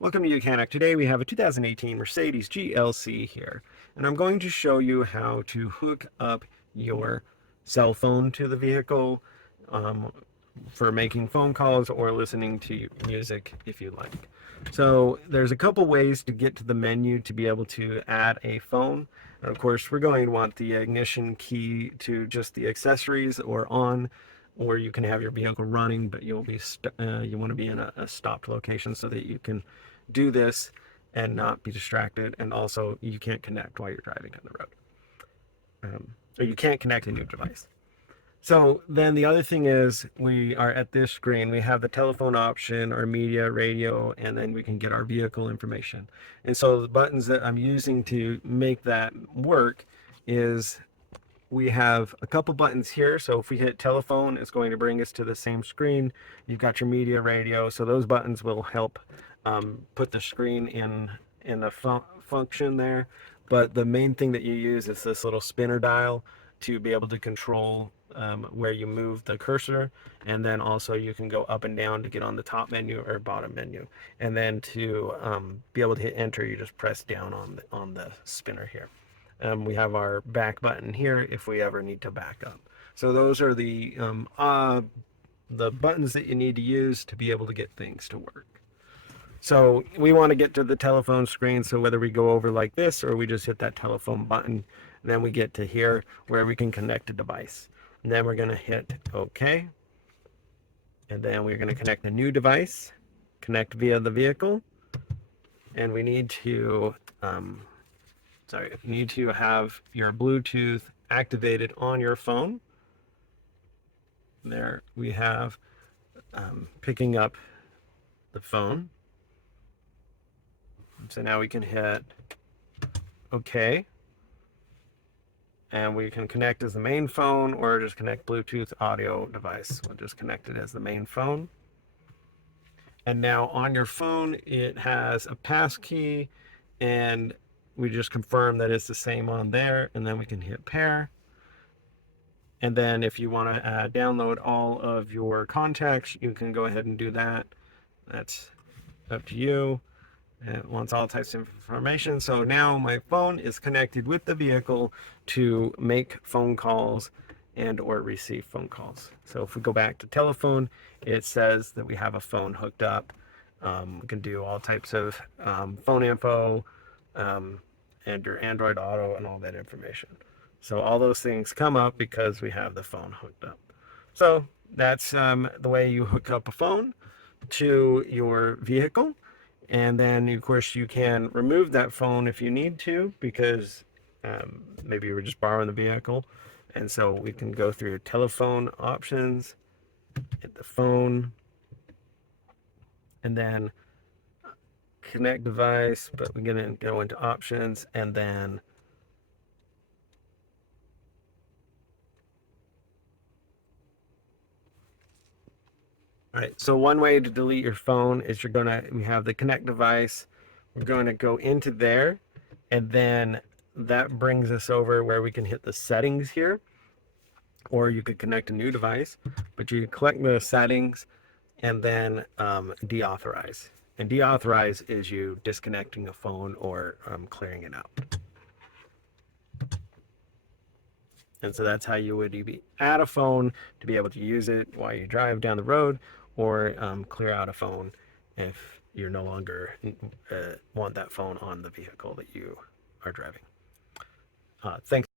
Welcome to Mechanic. Today we have a 2018 Mercedes GLC here, and I'm going to show you how to hook up your cell phone to the vehicle for making phone calls or listening to music if you like. So there's a couple ways to get to the menu to be able to add a phone. And of course, we're going to want the ignition key to just the accessories or on, or you can have your vehicle running, but you want to be in a stopped location so that you can do this and not be distracted. And also, you can't connect while you're driving on the road, or you can't connect a new device. So then the other thing is, we are at this screen, we have the telephone option, our media, radio, and then we can get our vehicle information. And so the buttons that I'm using to make that work is, we have a couple buttons here. So if we hit telephone, it's going to bring us to the same screen. You've got your media, radio, so those buttons will help put the screen in a function there. But the main thing that you use is this little spinner dial to be able to control where you move the cursor, and then also you can go up and down to get on the top menu or bottom menu, and then to be able to hit enter, you just press down on the spinner here. We have our back button here if we ever need to back up. So those are the buttons that you need to use to be able to get things to work. So we want to get to the telephone screen, so whether we go over like this or we just hit that telephone button, then we get to here where we can connect a device. And then we're going to hit OK. And then we're going to connect a new device, connect via the vehicle. And we need to, you need to have your Bluetooth activated on your phone. There we have picking up the phone. So now we can hit OK. And we can connect as the main phone or just connect Bluetooth audio device. We'll just connect it as the main phone. And now on your phone, it has a pass key, and we just confirm that it's the same on there, and then we can hit pair. And then if you want to download all of your contacts, you can go ahead and do that. That's up to you. It wants all types of information. So now my phone is connected with the vehicle to make phone calls and or receive phone calls. So if we go back to telephone, it says that we have a phone hooked up. We can do all types of phone info and your Android Auto and all that information. So all those things come up because we have the phone hooked up. So that's the way you hook up a phone to your vehicle. And then, of course, you can remove that phone if you need to, because maybe you were just borrowing the vehicle. And so we can go through telephone options, hit the phone, and then connect device, but we're going to go into options, and then all right, so one way to delete your phone is we have the connect device. We're going to go into there, and then that brings us over where we can hit the settings here, or you could connect a new device, but you click the settings and then deauthorize. And deauthorize is you disconnecting a phone or clearing it out. And so that's how you would add a phone to be able to use it while you drive down the road, or clear out a phone if you no longer want that phone on the vehicle that you are driving. Thanks.